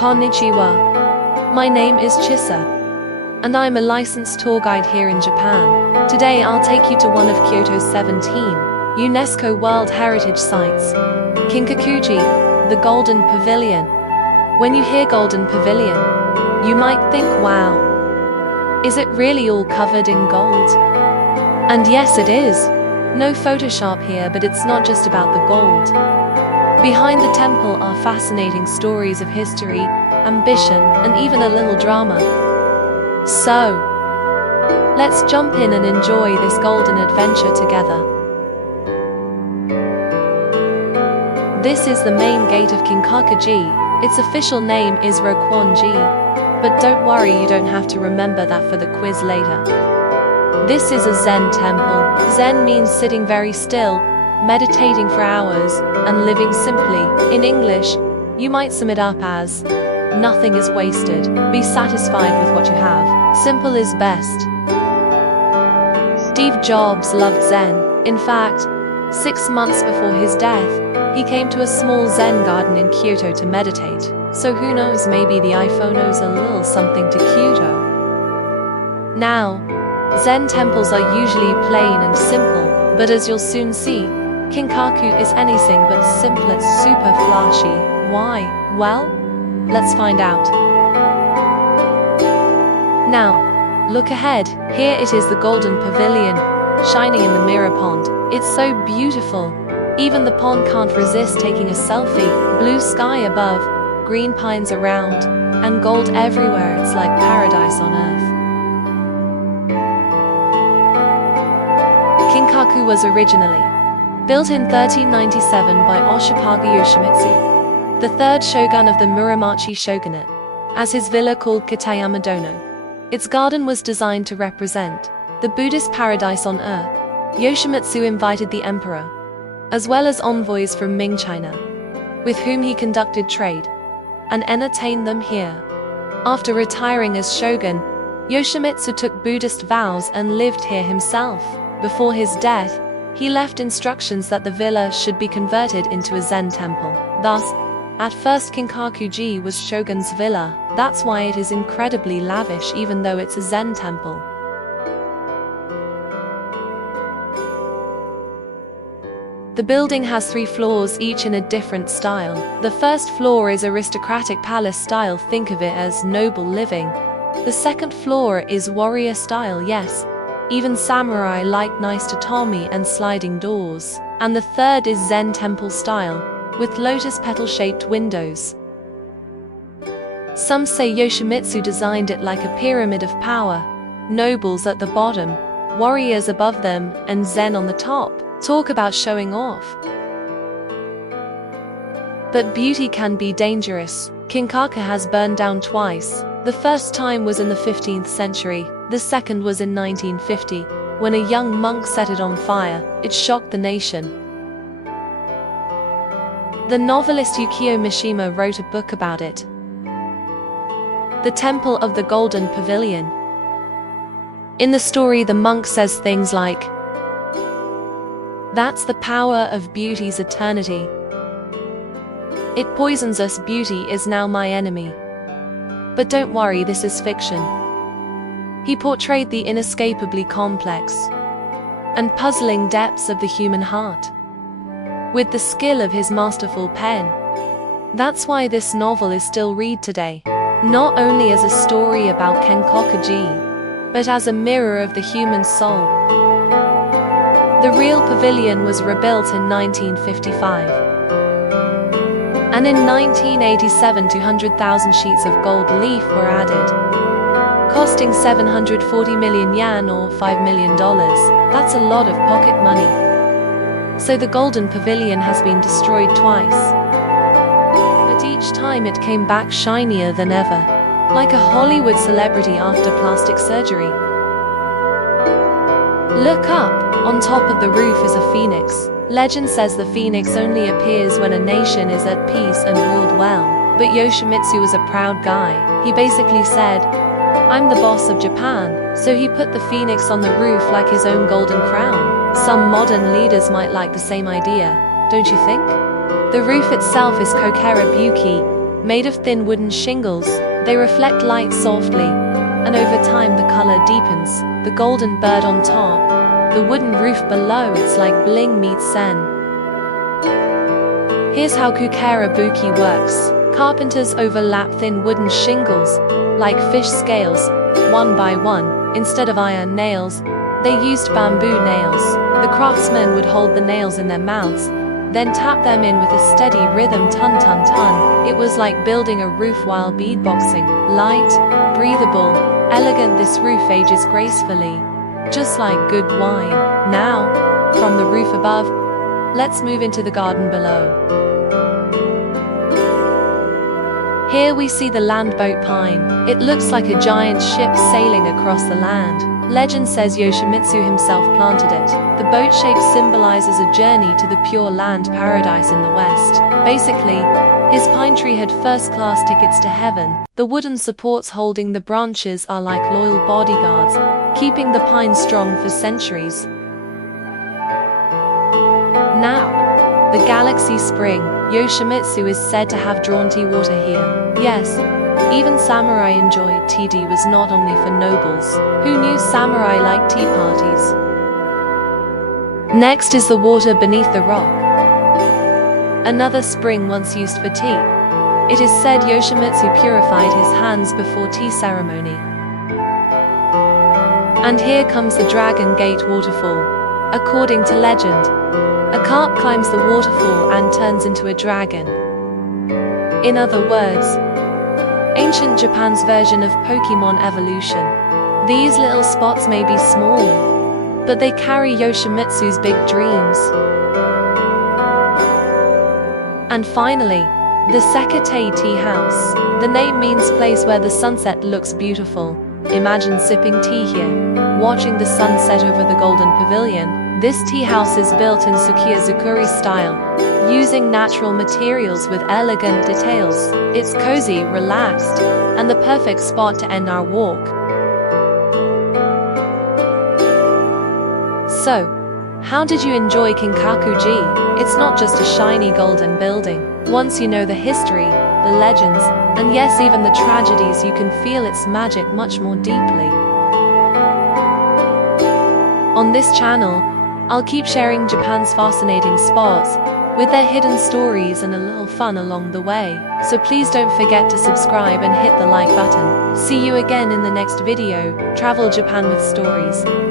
Konnichiwa. My name is Chissa, and I'm a licensed tour guide here in Japan. Today I'll take you to one of Kyoto's 17 UNESCO World Heritage Sites, Kinkakuji, the Golden Pavilion. When you hear Golden Pavilion, you might think, wow, is it really all covered in gold? And yes, it is. No Photoshop here, but it's not just about the gold. Behind the temple are fascinating stories of history, ambition, and even a little drama. So, let's jump in and enjoy this golden adventure together. This is the main gate of Kinkaku-ji. Its official name is Rokwon-ji. But don't worry, you don't have to remember that for the quiz later. This is a Zen temple. Zen means sitting very still, meditating for hours, and living simply. In English, you might sum it up as, nothing is wasted. Be satisfied with what you have. Simple is best. Steve Jobs loved Zen. In fact, 6 months before his death, he came to a small Zen garden in Kyoto to meditate. So who knows, maybe the iPhone owes a little something to Kyoto. Now, Zen temples are usually plain and simple, but as you'll soon see, Kinkaku is anything but simple. It's super flashy. Why? Well, let's find out. Now, look ahead. Here it is, the Golden Pavilion, shining in the mirror pond. It's so beautiful. Even the pond can't resist taking a selfie. Blue sky above, green pines around, and gold everywhere. It's like paradise on earth. Kinkaku was originally built in 1397 by Oshipaga Yoshimitsu, the third shogun of the Muromachi shogunate, as his villa called Katayama Dono. Its garden was designed to represent the Buddhist paradise on earth. Yoshimitsu invited the emperor, as well as envoys from Ming China, with whom he conducted trade, and entertained them here. After retiring as shogun, Yoshimitsu took Buddhist vows and lived here himself. Before his death, he left instructions that the villa should be converted into a Zen temple. Thus, at first Kinkaku-ji was shogun's villa. That's why it is incredibly lavish even though it's a Zen temple. The building has 3 floors, each in a different style. The first floor is aristocratic palace style, think of it as noble living. The second floor is warrior style, yes, even samurai like nice tatami and sliding doors. And the third is Zen temple style, with lotus petal-shaped windows. Some say Yoshimitsu designed it like a pyramid of power, nobles at the bottom, warriors above them, and Zen on the top. Talk about showing off. But beauty can be dangerous. Kinkaku has burned down twice. The first time was in the 15th century. The second was in 1950, when a young monk set it on fire. It shocked the nation. The novelist Yukio Mishima wrote a book about it. The Temple of the Golden Pavilion. In the story, the monk says things like, "That's the power of beauty's eternity. It poisons us. Beauty is now my enemy." But don't worry, this is fiction. He portrayed the inescapably complex and puzzling depths of the human heart with the skill of his masterful pen. That's why this novel is still read today, not only as a story about Kinkaku-ji, but as a mirror of the human soul. The real pavilion was rebuilt in 1955. And in 1987, 200,000 sheets of gold leaf were added, costing 740 million yen or $5 million. That's a lot of pocket money. So the Golden Pavilion has been destroyed twice. But each time it came back shinier than ever, like a Hollywood celebrity after plastic surgery. Look up. On top of the roof is a phoenix. Legend says the phoenix only appears when a nation is at peace and ruled well. But Yoshimitsu was a proud guy. He basically said, "I'm the boss of Japan," so he put the phoenix on the roof like his own golden crown. Some modern leaders might like the same idea, don't you think? The roof itself is kokera-buki, Made of thin wooden shingles, they reflect light softly, and over time the color deepens. The golden bird on top, the wooden roof below, it's like bling meets sen. Here's how Kukarabuki works. Carpenters overlap thin wooden shingles, like fish scales, one by one. Instead of iron nails, they used bamboo nails. The craftsmen would hold the nails in their mouths, then tap them in with a steady rhythm, ton ton ton. It was like building a roof while beatboxing. Light, breathable, elegant, this roof ages gracefully, just like good wine. Now, from the roof above, let's move into the garden below. Here we see the landboat pine. It looks like a giant ship sailing across the land. Legend says Yoshimitsu himself planted it. The boat shape symbolizes a journey to the Pure Land paradise in the west. Basically, his pine tree had first-class tickets to heaven. The wooden supports holding the branches are like loyal bodyguards, keeping the pine strong for centuries. Now, the Galaxy Spring. Yoshimitsu is said to have drawn tea water here. Yes, even samurai enjoyed tea. Tea was not only for nobles. Who knew samurai liked tea parties? Next is the water beneath the rock. Another spring once used for tea. It is said Yoshimitsu purified his hands before tea ceremony. And here comes the Dragon Gate waterfall. According to legend, a carp climbs the waterfall and turns into a dragon. In other words, ancient Japan's version of Pokemon evolution. These little spots may be small, but they carry Yoshimitsu's big dreams. And finally, the Sekatei Tea House. The name means place where the sunset looks beautiful. Imagine sipping tea here, watching the sunset over the Golden Pavilion. This tea house is built in Sukiya-zukuri style, using natural materials with elegant details. It's cozy, relaxed, and the perfect spot to end our walk. So, how did you enjoy Kinkaku-ji? It's not just a shiny golden building. Once you know the history, the legends, and yes, even the tragedies, you can feel its magic much more deeply. On this channel, I'll keep sharing Japan's fascinating spots, with their hidden stories and a little fun along the way. So please don't forget to subscribe and hit the like button. See you again in the next video, Travel Japan with Stories.